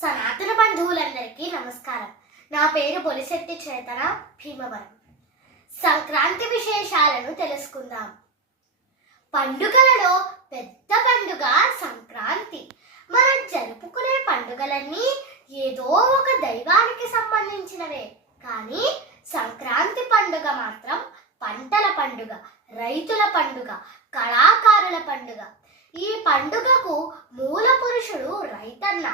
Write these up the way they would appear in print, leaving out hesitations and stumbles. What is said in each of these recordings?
సనాతన బంధువులందరికీ నమస్కారం. నా పేరు బొలిశెట్టి చేతన, భీమవరం. సంక్రాంతి విశేషాలను తెలుసుకుందాం. పండుగలలో పెద్ద పండుగ సంక్రాంతి. మనం జరుపుకునే పండుగలన్నీ ఏదో ఒక దైవానికి సంబంధించినవే. కానీ సంక్రాంతి పండుగ మాత్రం పంటల పండుగ, రైతుల పండుగ, కళాకారుల పండుగ. ఈ పండుగకు మూల పురుషుడు రైతన్న.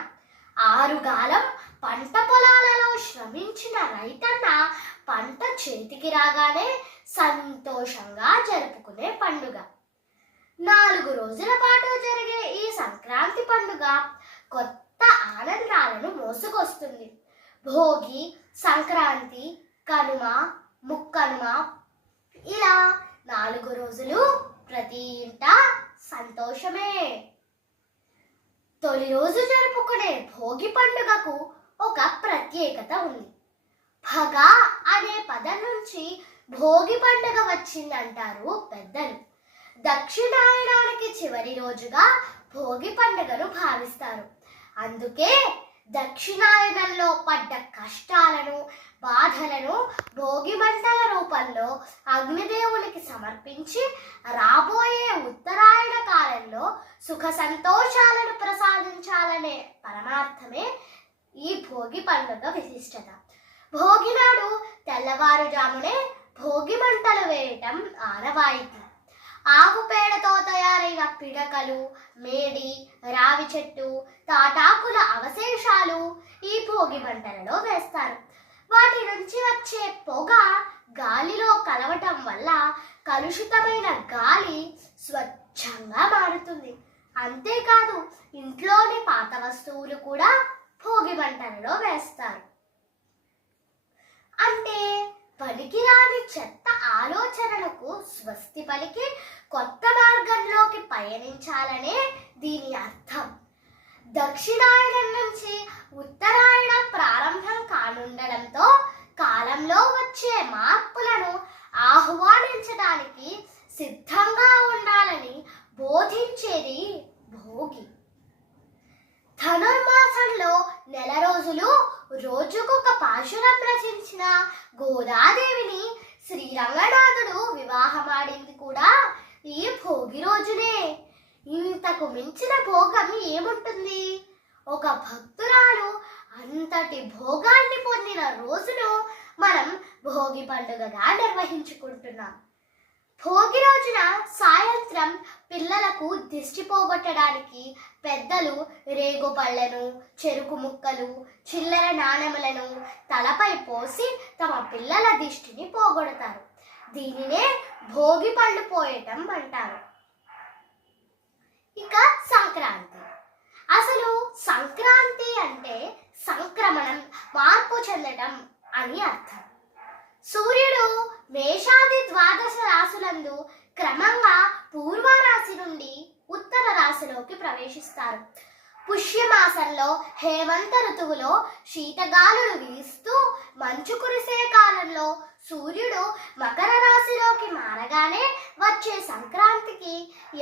ఆరుగాలం పంట పొలాలలో శ్రమించిన రైతన్న పంట చేతికి రాగానే సంతోషంగా జరుపుకునే పండుగ. 4 రోజుల పాటు జరిగే ఈ సంక్రాంతి పండుగ కొత్త ఆనందాలను మోసుకొస్తుంది. భోగి, సంక్రాంతి, కనుమ, ముక్కనుమ, ఇలా 4 రోజులు ప్రతి ఇంట సంతోషమే. తొలి రోజు జరుపుకునే భోగి పండుగకు ఒక ప్రత్యేకత ఉంది. భగ అనే పదం నుంచి భోగి పండుగ వచ్చిందంటారు పెద్దలు. దక్షిణాయనానికి చివరి రోజుగా భోగి పండుగను భావిస్తారు. అందుకే దక్షిణాయనంలో పడ్డ కష్టాలను, బాధలను భోగి మంటల రూపంలో అగ్నిదేవునికి సమర్పించి రాబోయే ఉత్తరాయణ కాలంలో సుఖ సంతోషాలను ప్రసాదించాలనే పరమార్థమే ఈ భోగి పండుగ విశిష్టత. భోగి నాడు తెల్లవారుజామునే భోగి మంటలు వేయటం ఆనవాయితీ. ఆవు పేడతో తయారైన పిడకలు, మేడి, రావి చెట్టు, తాటాకుల అవశేషాలు ఈ భోగి మంటలలో వేస్తారు. వాటి నుంచి వచ్చే పొగ గాలిలో కలవటం వల్ల కలుషితమైన గాలి స్వచ్ఛంగా మారుతుంది. అంతేకాదు, ఇంట్లోని పాత వస్తువులు కూడా భోగి మంటలలో వేస్తారు. అంటే పనికిరాని చెత్త ఆలోచనలకు స్వస్తి పలికి కొత్త మార్గంలోకి పయనించాలనే దీని అర్థం. దక్షిణాయనం నుంచి ఉత్తరాయణం ప్రారంభం కానుండడంతో కాలంలో వచ్చే మార్పులను ఆహ్వానించడానికి సిద్ధంగా ఉండాలని బోధించేది భోగి. ధనుర్మాసంలో 4 రోజులు రోజుకొక పాశురం రచించిన గోదాదేవిని శ్రీరంగనాథుడు వివాహమాడింది కూడా ఈ భోగి రోజునే. ఇంతకు మించిన భోగం ఏముంటుంది? ఒక భక్తురాలు అంతటి భోగాన్ని పొందిన రోజును మనం భోగి పండుగగా నిర్వహించుకుంటున్నాం. భోగి రోజున సాయంత్రం పిల్లలకు దిష్టి పోగొట్టడానికి పెద్దలు రేగు పళ్ళను, చెరుకు ముక్కలు, చిల్లర నాణెములను తలపై పోసి తమ పిల్లల దిష్టిని పోగొడతారు. దీనినే భోగి పళ్ళు పోయటం అంటారు. ఇక సంక్రాంతి. అసలు సంక్రాంతి అంటే సంక్రమణం, మార్పు చెందటం అని అర్థం. సూర్యుడు మేషాది 12 రాశులందు క్రమంగా పూర్వ రాశి నుండి ఉత్తర రాశిలోకి ప్రవేశిస్తారు. పుష్యమాసంలో హేమంత ఋతువులో శీతగాలులు వీస్తూ మంచు కురిసే కాలంలో సూర్యుడు మకర రాశిలోకి మారగానే వచ్చే సంక్రాంతికి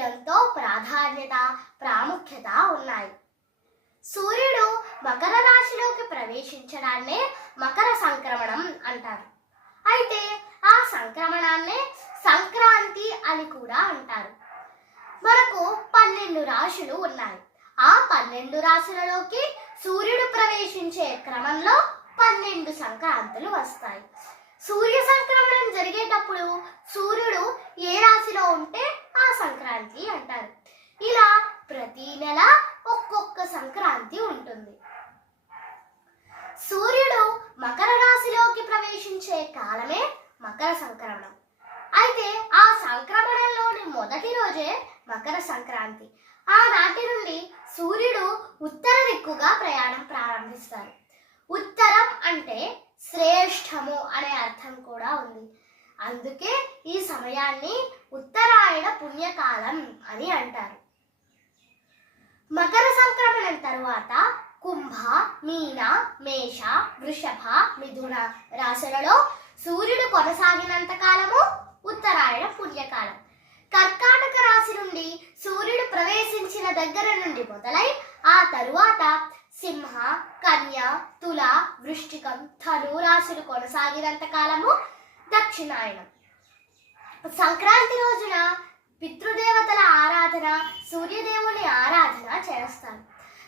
ఎంతో ప్రాధాన్యత, ప్రాముఖ్యత ఉన్నాయి. సూర్యుడు మకర రాశిలోకి ప్రవేశించడాన్నే మకర సంక్రమణం అంటారు. అయితే ఆ సంక్రమణాన్నే సంక్రాంతి అని కూడా అంటారు. మనకు 12 రాశులు ఉన్నాయి. ఆ 12 రాశులలోకి సూర్యుడు ప్రవేశించే క్రమంలో 12 సంక్రాంతులు వస్తాయి. సూర్య సంక్రమణం జరిగేటప్పుడు సూర్యుడు ఏ రాశిలో ఉంటే ఆ సంక్రాంతి అంటారు. ఇలా ప్రతి నెల ఒక్కొక్క సంక్రాంతి ఉంటుంది. సూర్యుడు మకర రాశిలోకి ప్రవేశించే కాలమే మకర సంక్రమణం. అయితే ఆ సంక్రమణంలోని మొదటి రోజే మకర సంక్రాంతి. ఆనాటి నుండి సూర్యుడు ఉత్తర దిక్కుగా ప్రయాణం ప్రారంభిస్తారు. ఉత్తరం అంటే శ్రేష్టము అనే అర్థం కూడా ఉంది. అందుకే ఈ సమయాన్ని ఉత్తరాయణ పుణ్యకాలం అని అంటారు. మకర సంక్రమణం తరువాత కుంభ, మీన, మేష, వృషభ, మిథున రాశులలో సూర్యుడు కొనసాగినంత కాలము ఉత్తరాయణ పుణ్యకాలం. కర్కాటక రాశి నుండి సూర్యుడు ప్రవేశించిన దగ్గర నుండి మొదలై ఆ తరువాత సింహ, కన్య, తుల, వృశ్చికం, ధను రాశులు కొనసాగినంత కాలము దక్షిణాయనం. సంక్రాంతి రోజున పితృదేవతల ఆరాధన, సూర్యదేవుని ఆరాధన చేస్తారు.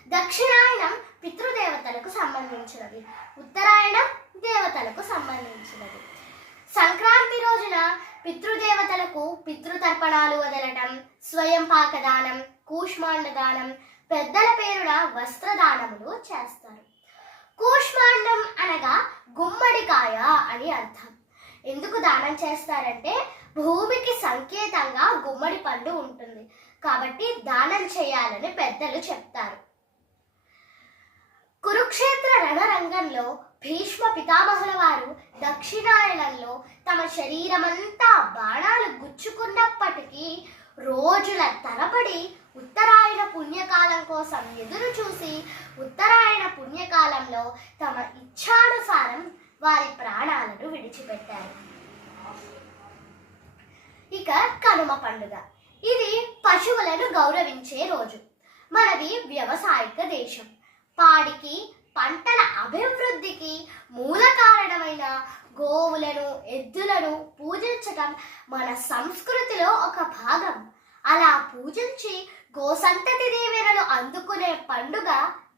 దక్షిణాయనం పితృదేవతలకు సంబంధించినది, ఉత్తరాయణం దేవతలకు సంబంధించినది. సంక్రాంతి రోజున పితృదేవతలకు పితృతర్పణాలు వదలటం, స్వయం పాకదానం, కూష్మాండ దానం, పెద్దల పేరున వస్త్రదానములు చేస్తారు. కూష్మాండం అనగా గుమ్మడికాయ అని అర్థం. ఎందుకు దానం చేస్తారంటే భూమికి సంకేతంగా గుమ్మడి పండు ఉంటుంది కాబట్టి దానం చేయాలని పెద్దలు చెప్తారు. కురుక్షేత్ర రణరంగంలో భీష్మ పితామహుల వారు దక్షిణాయనంలో తమ శరీరమంతా బాణాలు గుచ్చుకున్నప్పటికీ రోజుల తరబడి ఉత్తరాయణ పుణ్యకాలం కోసం ఎదురు చూసి ఉత్తరాయణ పుణ్యకాలంలో తమ ఇచ్ఛానుసారం వారి ప్రాణాలను విడిచిపెట్టారు. ఇక కనుమ పండుగ. ఇది పశువులను గౌరవించే రోజు. మనది వ్యవసాయక దేశం. పాడికి, పంటల అభివృద్ధికి మూల కారణమైన గోవులను, ఎద్దులను పూజించటం మన సంస్కృతిలో ఒక భాగం. అలా పూజించి గోసంతతి దీవెనలు అందుకునే పండుగ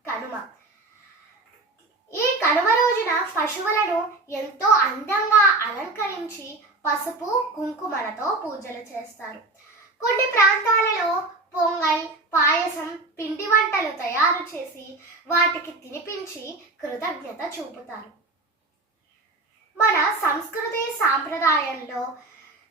కనుమ. ఈ కనుమ రోజున పశువులను ఎంతో అందంగా అలంకరించి పసుపు, కుంకుమలతో పూజలు చేస్తారు. కొన్ని ప్రాంతాలలో పొంగల్, పాయసం, పిండి వంటలు తయారు చేసి వాటికి తినిపించి కృతజ్ఞత చూపుతారు. మన సంస్కృతి సాంప్రదాయంలో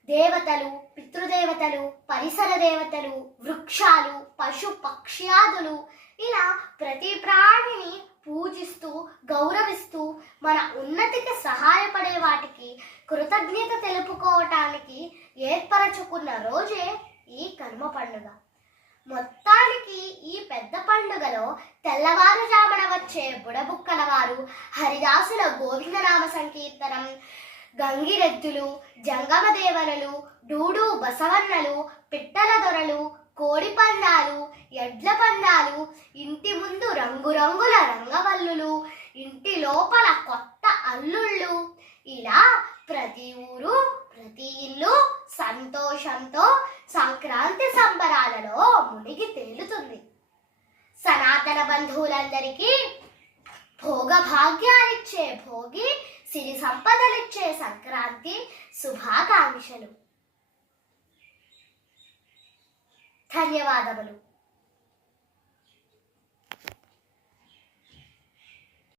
దేవతలు, పితృదేవతలు, పరిసర దేవతలు, వృక్షాలు, పశు పక్ష్యాదులు ఇలా ప్రతి ప్రాణిని పూజిస్తూ, గౌరవిస్తూ మన ఉన్నతికి సహాయపడే వాటికి కృతజ్ఞత తెలుపుకోవటానికి ఏర్పరచుకున్న రోజే ఈ కనుమ పండుగ. మొత్తానికి ఈ పెద్ద పండుగలో తెల్లవారుజామున వచ్చే బుడబుక్కల వారు, హరిదాసుల గోవిందనామ సంకీర్తనం, గంగిరెద్దులు, జంగమదేవనలు, డూడు బసవన్నలు, పిట్టల దొరలు, కోడి పందాలు, ఎడ్ల పందాలు, ఇంటి ముందు రంగురంగుల రంగవల్లులు, ఇంటి లోపల కొత్త అల్లుళ్ళు, ఇలా ప్రతి ఊరు, ప్రతి ఇల్లు సంతోషంతో సంక్రాంతి సంబరాలలో మునిగి తేలుతుంది. సనాతన బంధువులందరికీ భోగభాగ్యాలిచ్చే భోగి, సిరి సంపదలిచ్చే సంక్రాంతి శుభాకాంక్షలు. ధన్యవాదములు.